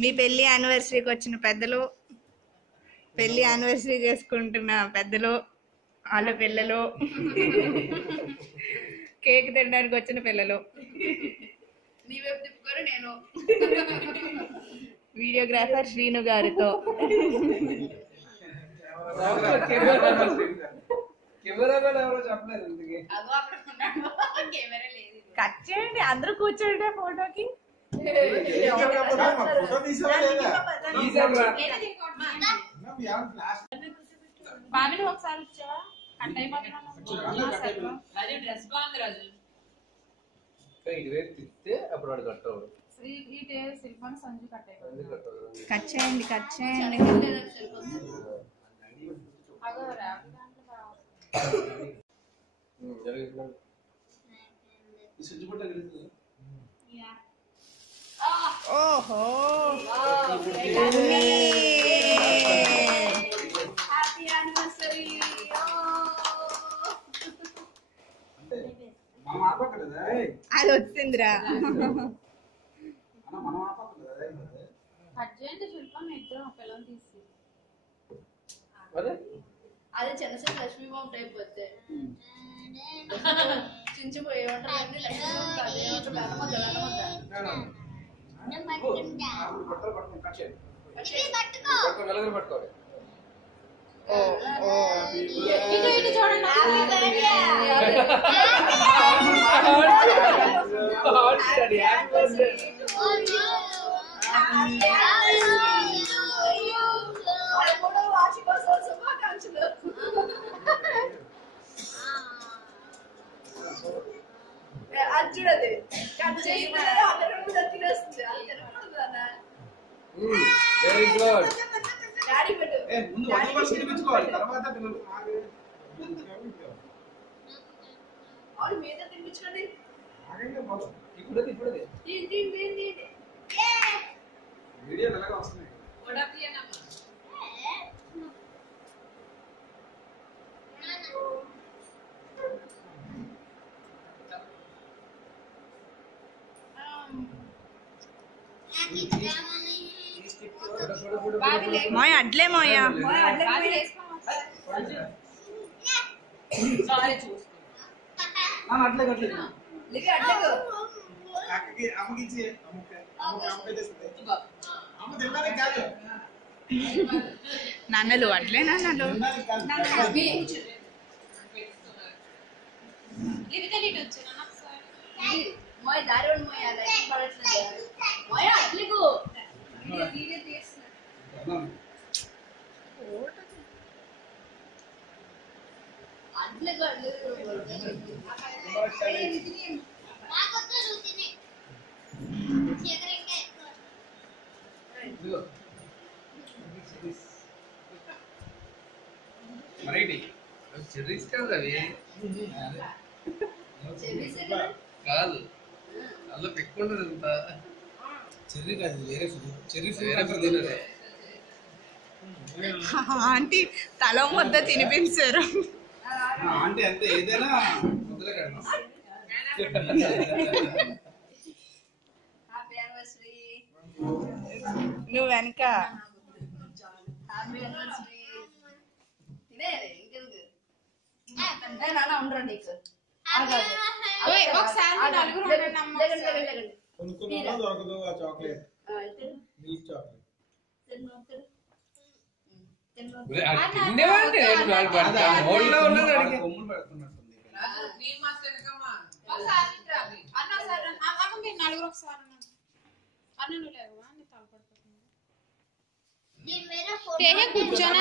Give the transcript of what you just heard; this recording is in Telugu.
మీ పెళ్లి యానివర్సరీకి వచ్చిన పెద్దలు, పెళ్లి యానివర్సరీ చేసుకుంటున్న పెద్దలు, వాళ్ళ పిల్లలు, కేక్ తినడానికి వచ్చిన పిల్లలు, నేను వీడియోగ్రాఫర్ శ్రీను గారితో కట్ చేయండి, అందరూ కూర్చోండి ఫోటోకి. బాబిని ఒకసారి వచ్చావా? కట్ అయిపోతున్నాను. శిల్పాన్ని సంజు కట్ అయిపోతుంది. కట్ చేయండి, కట్ చేయండి. ఓహో హ్యాపీ యానివర్సరీ. అది వచ్చిందిరా. కట్ చేయండి శిల్పం, ఇద్దరు పిల్లలు తీసి. అదే చిన్న చిన్న లక్ష్మీ బాబు టైప్ వస్తే చించిపోయి ఏమంటారు లక్ష్మీ బాబు కాదు, ఏమంటారు బెల్లముద్ద పట్టుకోవాలి. ఇటు చూడండి. శుభాకాంక్షలు. అర్జునది కట్ చేయమని అందరూ తినేస్తుంది. Very good. డాడీ పెట్టు. అవును మీద తినిపించుకోండి. వీడియో ఎలాగ వస్తున్నాయి. మోయ అడ్లే మోయ నాన్నలు అడ్లే నాన్నలు. మోయ దారి మోయ పడట్లేదు. మోయ అట్లకు చెర్రీస్ కాదు అవి, కాదు అలా పెట్టుకుంటుంది అంత. చెర్రీ కాదు, వేరే చెర్రీ వేరే. ఆంటీ తల ముద్ద తినిపించారు. ఆంటీ అంతే, ఏదైనా ముద్దలే కడతాం. Happy anniversary. నువ్వు వెనక హ్యాపీ యానివర్సరీ. తినే ఇంకెందుకు నాన్న ఉండరా నీకు. ఒకసారి నలుగురు దొరకదు ఆ చాక్లెట్, మిల్క్ చాక్లెట్. నలుగురు ఒకసారి అన్న లేవు తలపడుతుంది కూర్చొని